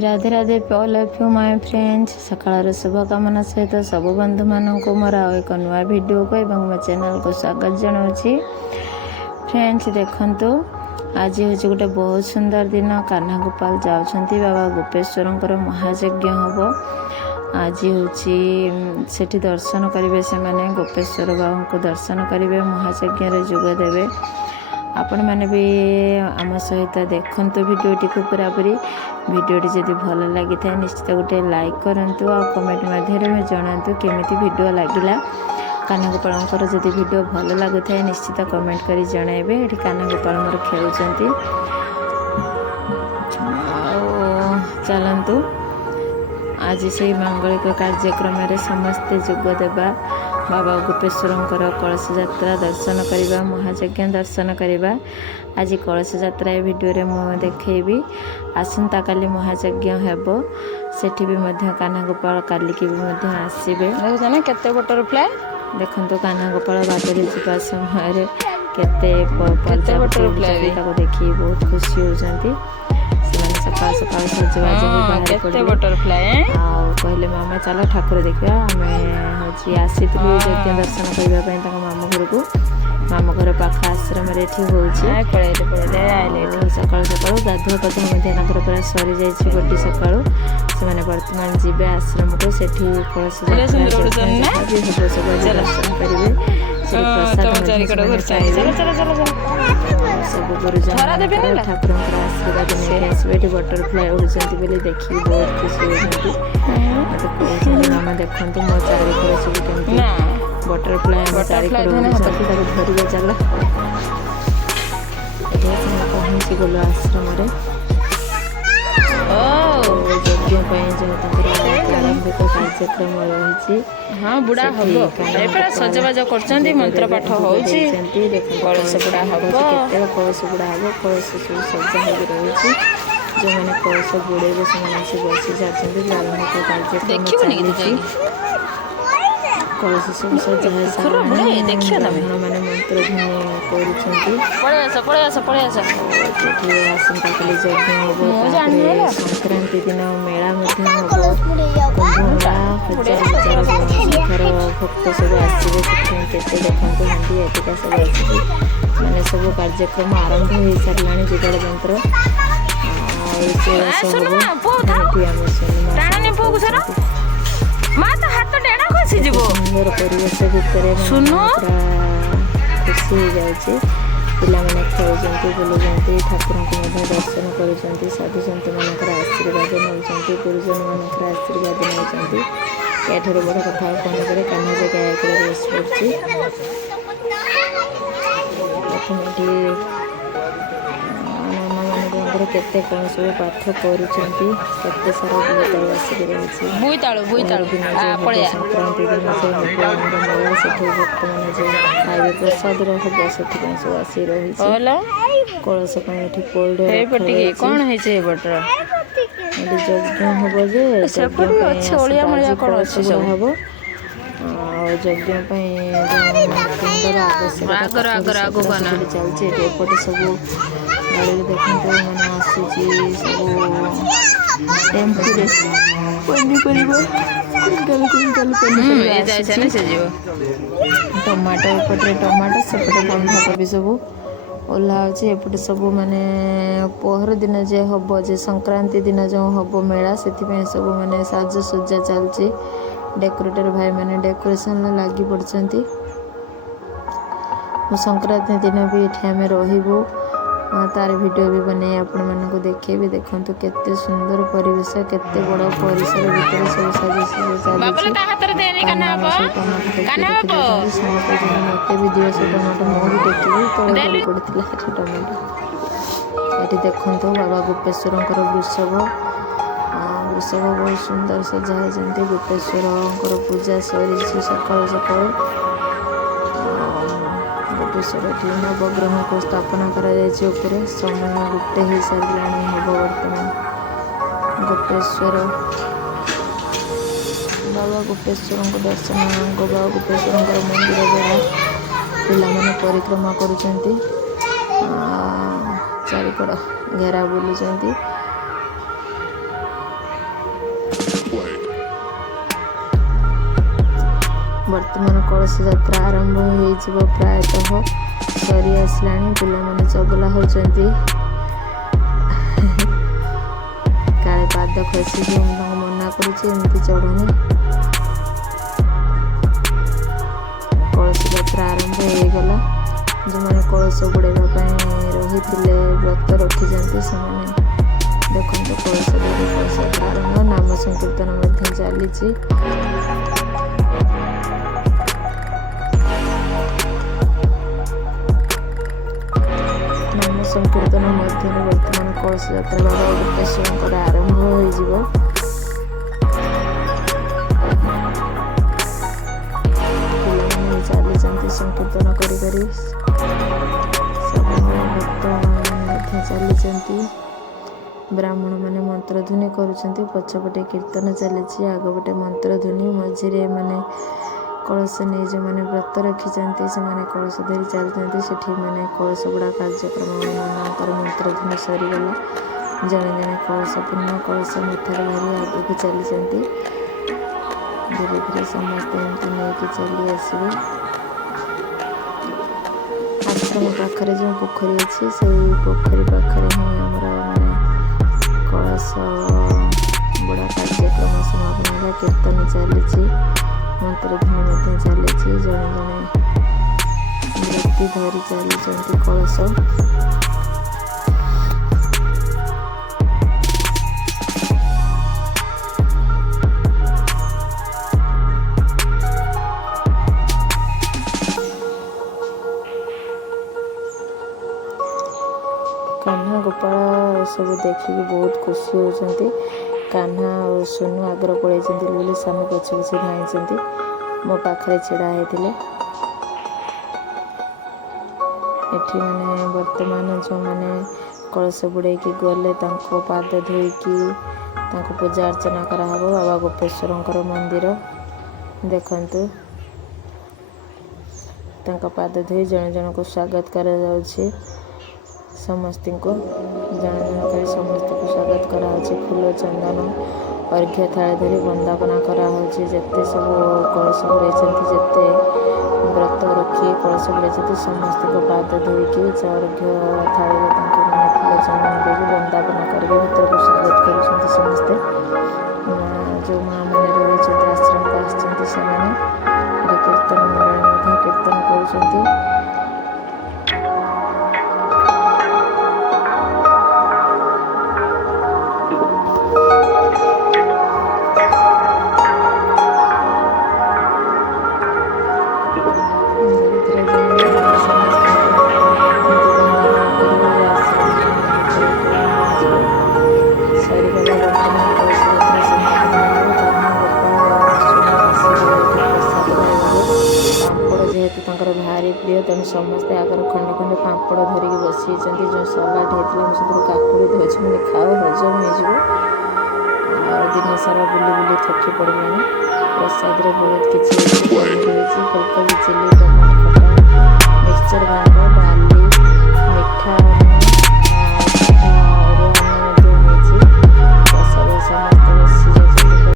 Radhe Radhe all of you my friends सकाळ शुभकामना सहित सब बंधु मानक मोर एक नुआ वीडियो को एवं मो चैनल को स्वागत जनाऊँगी। फ्रेंड्स देखंतु आज हूँ गोटे बहुत सुंदर दिन कान्हा गोपाल जाउछंती बाबा गोपेश्वर महायज्ञ हम आज हूँ सेठी दर्शन करेंगे से माने गोपेश्वर बाबा को दर्शन करेंगे महायज्ञ जोग देवे आपण मैंने भी आम सहित देखते भिडियोटी को पूरापूरी भिडियोटी जदि भल लगी था निश्चित गोटे लाइक करूँ आ कमेंट मध्यम जनातु केमी भिडियो लगिला। कान्हा गोपाल जदि भिडियो भल लगु था निश्चित कमेंट कर जनइबे। ये कान्हा गोपाल मोर खेलुंट चलतु आज से मांगलिक कार्यक्रम समस्ते जोगदेवा बाबा गोपेश्वर कलश यात्रा दर्शन करवा महायज्ञ दर्शन करवा। आज कलश यात्रा भिडियो मुझे देखी आसंता काली महायज्ञ हेब सेठी भी कान्हा गोपाल कालिकी भी आसबे केते बटरफ्लाई देखो कान्हा गोपाल बाटर जावा समय केते बटरफ्लाई देखिए बहुत खुशी होती सकाल सकाल सजबाज कहले मामा चलो ठाकुर देखा आम हूँ आसी यज्ञ दर्शन करने मामू घर को मामू घर पाख आश्रम हो सकाल सकाल गाधुआ पाधुआ पूरा सरी जाइए बड़ी सका से बर्तमान जी आश्रम को सेठी कलश सब दर्शन करेंगे सब गुरुजन ठाकुर आशीर्वाद नहीं आसबे। बटरफ्लाई उड़ुंट बोली देखिए बहुत खुशी होती मत मामा देखते मो चारिकड़ सब कमी बटरफ्लाई चारिकड़ धरवे चल पहुँची गलु आश्रम यज्ञ जो प्रारंभिक कार्यक्रम रही हाँ बुढ़ा हम सजबाज कर मंत्र पाठ होती कलश बुढ़ा हम कलश बुढ़ा हम कलश सब सजा हो रही जो मैंने कलश बुड़े से बसी जाती प्रारंभिक कार्यक्रम कलश सब सजा मैंने मंत्र आसंता काली यज्ञ हम संक्रांति दिन मेला हम हजार संख्यार भक्त सब आसवे केते देखते हाँ एटिका सब आसिकी मैंने सब कार्यक्रम आरंभ हो सारा जुगाड़ जंत्र सुंदर परिवेश भितर खुशी हो जाए पिला मैंने खेलुंट बुलुंट ठाकुर को दर्शन कर साधु सत मान आशीर्वाद नौ गुरुजन मान आशीर्वाद नौ याठू बड़ कथा कौन करे कान्हा जगह बस पड़ी प्रथम मामा केते कौन सब पाठ करते सारा बोईतालु आसिक रही संक्रांति दिन मेला से भक्त मैंने जो खाए प्रसाद हम से सब आसी रही कलश पौड़ कौन है यज्ञ हम जे हम यज्ञ सुंदर आवश्यकता चलती एपटे सब गाड़ी देखते मैंने आसूची सब टेम्पू पनीपरिया टमाटो एपटे टमाटो सेपटे बंधाकोबी सब ओह्ला एपटे सब माने पहर दिन जे हम जे संक्रांति दिन जो हम मेला से सब माने साजसज्जा चलती डेकोरेटर भाई मैंने डेकोरेशन लगी पड़ती संक्रांति दिन भी ये आम रही तार वीडियो भी बने आपण मानक देखे भी देखु केते सुंदर परिवेश केते बड़ परिसर भीतर सब साजसज्जा मत भी दिवस टमाटो मुझे देखी पड़ता टमाटो ये देखु बाबा गोपेश्वर वृषभ वृषभ बहुत सुंदर सजा होती गोपेश्वर पूजा सरी सका सका गोपेश्वर नवग्रह को स्थापना कर समय गोटे हो सारा हम बर्तमान गोपेश्वर बाबा गोपेश्वर को दर्शन बाबा गोपेश्वर मंदिर द्वारा पिला परिक्रमा कर चारिकड़ घेरा बुलुंट ବର୍ତ୍ତମାନ କଳସ ଯାତ୍ରା ଆରମ୍ଭ ହୋଇଯିବ, ପ୍ରାୟତଃ ସରି ଆସିଲାଣି। ପିଲାମାନେ ଚଗଲା ହେଉଛନ୍ତି, କାଳେ ପାଦ ଖସିଯିବ, ମୁଁ ତାଙ୍କୁ ମନା କରୁଛି ଏମିତି ଚଢ଼ନି। କଳସ ଯାତ୍ରା ଆରମ୍ଭ ହୋଇଗଲା। ଯେଉଁମାନେ କଳସ ବୁଡ଼ାଇବା ପାଇଁ ରହିଥିଲେ, ବ୍ରତ ରଖିଛନ୍ତି, ସେମାନେ ଦେଖନ୍ତୁ କଳସ ଯାତ୍ରା ଆରମ୍ଭ। ନାମ ସଂକୀର୍ତ୍ତନ ମଧ୍ୟ ଚାଲିଛି। ନାମ ସଂକୀର୍ତ୍ତନ ମଧ୍ୟରେ ବର୍ତ୍ତମାନ କଳସ ଯାତ୍ରା ବାବା ଗୁପ୍ତେଶ୍ୱରଙ୍କର ଆରମ୍ଭ ହୋଇଯିବ। ପିଲାମାନେ ଚାଲିଛନ୍ତି ସଂକୀର୍ତ୍ତନ କରି କରି, ଭକ୍ତମାନେ ମଧ୍ୟ ଚାଲିଛନ୍ତି। ବ୍ରାହ୍ମଣମାନେ ମନ୍ତ୍ରଧ୍ୱନି କରୁଛନ୍ତି, ପଛପଟେ କୀର୍ତ୍ତନ ଚାଲିଛି, ଆଗପଟେ ମନ୍ତ୍ରଧ୍ୱନି, ମଝିରେ ଏମାନେ କଳସ ନେଇ ଯେଉଁମାନେ ବ୍ରତ ରଖିଛନ୍ତି ସେମାନେ କଳସ ଧରି ଚାଲିଛନ୍ତି। ସେଠି ମାନେ କଳସ ବୁଡ଼ା କାର୍ଯ୍ୟକ୍ରମ ମାନଙ୍କର ମନ୍ତ୍ରଧ୍ୱନି ସରିଗଲା। ଜଣେ ଜଣେ କଳସ ପୂର୍ଣ୍ଣ କଳସ ମଥାରେ ଧରି ଆଗକୁ ଚାଲିଛନ୍ତି। ଧୀରେ ଧୀରେ ସମସ୍ତେ ଏମିତି ନେଇକି ଚାଲି ଆସିବେ। ଆଶ୍ରମ ପାଖରେ ଯେଉଁ ପୋଖରୀ ଅଛି, ସେଇ ପୋଖରୀ ପାଖରେ ହିଁ ଆମର ମାନେ କଳସ ବୁଡ଼ା କାର୍ଯ୍ୟକ୍ରମ ସମାପନ ହେଲା। କୀର୍ତ୍ତନ ଚାଲିଛି, ମନ୍ତ୍ରଧ୍ୱନି ମଧ୍ୟ ଚାଲିଛି। ଜଣେ ଜଣେ ବ୍ୟକ୍ତି ଧରି ଚାଲିଛନ୍ତି କଳସ। କାହ୍ନା ଗୋପାଳ ଏସବୁ ଦେଖିକି ବହୁତ ଖୁସି ହେଉଛନ୍ତି। କାହ୍ନା ଆଉ ସୁନୁ ଆଗରେ ପଳେଇଛନ୍ତି ବୋଲି ସାନ ପଛେ ପଛେ ଧାଇଁଛନ୍ତି, ମୋ ପାଖରେ ଛିଡ଼ା ହେଇଥିଲେ। ଏଠି ମାନେ ବର୍ତ୍ତମାନ ଯେଉଁମାନେ କଳସ ବୁଡ଼େଇକି ଗଲେ ତାଙ୍କ ପାଦ ଧୋଇକି ତାଙ୍କୁ ପୂଜା ଅର୍ଚ୍ଚନା କରାହେବ। ବାବା ଗୋପେଶ୍ୱରଙ୍କର ମନ୍ଦିର ଦେଖନ୍ତୁ, ତାଙ୍କ ପାଦ ଧୋଇ ଜଣ ଜଣଙ୍କୁ ସ୍ୱାଗତ କରାଯାଉଛି। ସମସ୍ତଙ୍କୁ ଜଣ ଜଣ କରି ସମସ୍ତଙ୍କୁ ସ୍ୱାଗତ କରାହେଉଛି। ଫୁଲ ଚନ୍ଦନ ଅର୍ଘ୍ୟ ଥାଳି ଧରି ବନ୍ଦାପନା କରାହେଉଛି। ଯେତେ ସବୁ କଳସ ବୁଡ଼େଇଛନ୍ତି, ଯେତେ ବ୍ରତ ରଖି କଳସ ବୁଡ଼େଇଛନ୍ତି, ସମସ୍ତଙ୍କ ପାଦ ଧୋଇକି ଅର୍ଘ୍ୟ ଥାଳିରେ ତାଙ୍କୁ ମାନେ ଫୁଲ ଚନ୍ଦନ ଦେଇକି ବନ୍ଦାପନା କରିକି ଭିତରକୁ ସ୍ୱାଗତ କରୁଛନ୍ତି। ସମସ୍ତେ ଯେଉଁ ମାଆ ମାନେ ରହିଛନ୍ତି, ଆଶ୍ରମକୁ ଆସିଛନ୍ତି, ସେମାନେ କୀର୍ତ୍ତନ ମଣ୍ଡଳୀ ମଧ୍ୟ କୀର୍ତ୍ତନ କରୁଛନ୍ତି। ସରିଗଲା ବର୍ତ୍ତମାନ କଳସ ଯାତ୍ରା ସମାପନ ହେବ। କାହ୍ନା ଗୋପାଳ ସୁନୁ ଆସିବେ ଏଠି ପ୍ରସାଦ ପାଇବାକୁ। ପାମ୍ପଡ଼ ଯେହେତୁ ତାଙ୍କର ଭାରି ପ୍ରିୟ, ତେଣୁ ସମସ୍ତେ ଆଗରୁ ଖଣ୍ଡେ ଖଣ୍ଡେ ପାମ୍ପଡ଼ ଧରିକି ବସିଯାଇଛନ୍ତି। ଯେଉଁ ସଲାଡ଼ ହେଇଥିଲା ମୁଁ ସେଥିରୁ କାକୁଡ଼ି ଦେଉଛି, ମାନେ ଖାଅ ହଜମ ହେଇଯିବ। ଆଉ ଦିନ ସାରା ବୁଲି ବୁଲି ଥକି ପଡ଼ିଲେଣି। ପ୍ରସାଦରେ ବହୁତ କିଛି ହେଇଛି, ପନିର ହେଇଛି, ଫୁଲକୋବି ଚିଲି, ଟମାଟୋ ଖଟା, ମିକ୍ସଚର୍